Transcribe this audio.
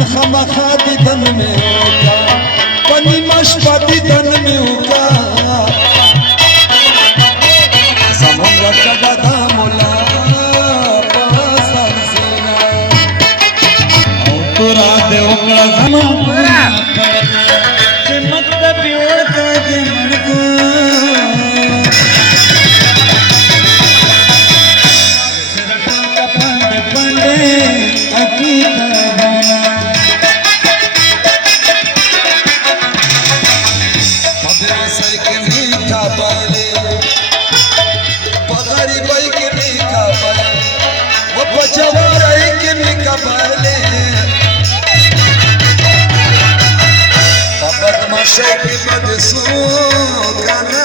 खमा खादी धन में होगा पनी मशपति धन में होगा समुद्र का दामोला पासन सेना तुरा दे ओकड़ा जमा चिमक प्योर का दे मन को सिरटा पंडे पंडे अकीता के मीठा पाले पगारी बाई के मीठा पाले वो पचवाराई के मीठा पाले पदमा शेख मदसू गाना